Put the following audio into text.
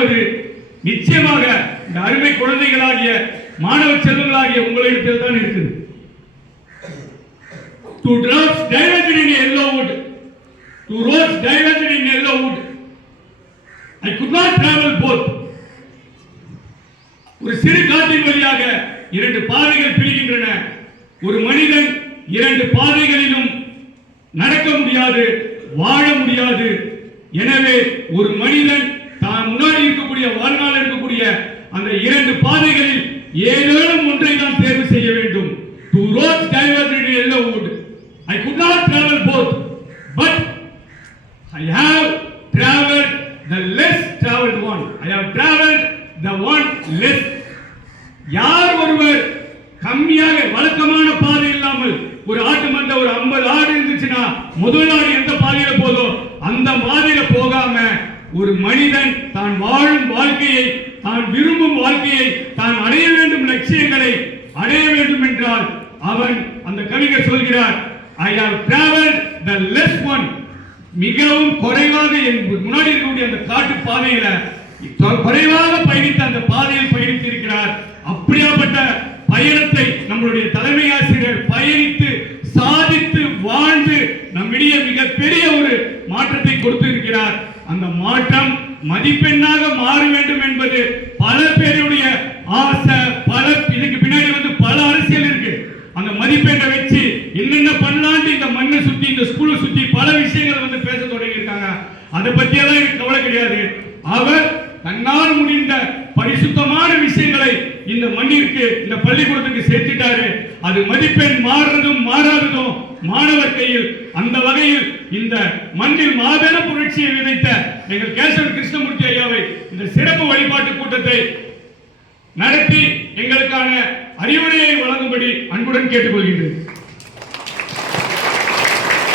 அதாவது நிச்சயமாக இந்த அருமை குழந்தைகளாகிய மாணவ செல்வங்களாகிய உங்களிடத்தில் தான் இருக்குது. Two drops diverged in yellow wood, two roads diverged in yellow wood. I could not travel both. ஒரு சிறு காட்டின் வழியாக இரண்டு பாதைகள் பிரிகின்றன. ஒரு மனிதன் இரண்டு பாதைகளிலும் நடக்க முடியாது, வாழ முடியாது. எனவே ஒரு மனிதன் தான் முன்னாடி இருக்கக்கூடிய வாழ்நாள் இருக்கக்கூடிய அந்த இரண்டு பாதைகளில் ஏதேனும் ஒன்றை தான் தேர்வு செய்ய வேண்டும். Two roads diverged in yellow wood. I could not travel both, but I have traveled the less traveled one. I have traveled the one less. யார் ஒருவர் கம்மியாக வழக்கமான பாதை இல்லாமல் ஒரு ஆட்டு மந்த ஒரு 50 ஆடு இருந்துச்சுன்னா முதல் ஆடு எந்த பாதையில போதோ அந்த பாதையில போகாம ஒரு மனிதன் தான் வாழும் வாழ்க்கையை, தான் விரும்பும் வாழ்க்கையை, தான் அடைய வேண்டும் லட்சியங்களை அடைய வேண்டும் என்றால் அவன் அந்த கவிஞர் சொல்கிறார், I have traveled the less one. மிகவும் குறைவாக முன்னாடி இருக்கக்கூடிய அந்த காட்டு பாதையில குறைவாக பயணித்த அந்த பாதையில் பயணித்து இருக்கிறார். அப்படியாப்பட்ட பயணத்தை நம்மளுடைய தலைமை ஆசிரியர் பயணித்து சாதித்து வாழ்ந்து நம்மிடையே மிகப்பெரிய ஒரு மாற்றத்தை கொடுத்து இருக்கிறார். அந்த மாற்றம் மதிப்பெண்ணாக மாற வேண்டும் என்பது பல பேருடைய ஆசை. பல இதுக்கு பின்னாடி பல அரசியல் இருக்கு. அந்த மதிப்பெண்ணை வச்சு என்னென்ன பண்ணலான்னு இந்த மண்ணை சுத்தி இந்த ஸ்கூலை சுத்தி பல விஷயங்கள் பேச தொடங்கி இருக்காங்க. அதை பற்றியெல்லாம் எனக்கு கவலை கிடையாது. அவர் தன்னால் முடிந்த பரிசுத்தமான விஷயங்களை இந்த மண்ணிற்கு இந்த பள்ளிக்கூடத்துக்கு சேர்த்துட்டாரு. அது மதிப்பெண் மாறுறதும் மாறாததும் மாணவர் கையில். அந்த வகையில் இந்த மண்ணில் மாபெரும் புரட்சியை விதைத்த எங்கள் கேசவ கிருஷ்ணமூர்த்தி ஐயாவை இந்த சிறப்பு வழிபாட்டு கூட்டத்தை நடத்தி எங்களுக்கான அறிவுரையை வழங்கும்படி அன்புடன் கேட்டுக்கொள்கின்றேன்.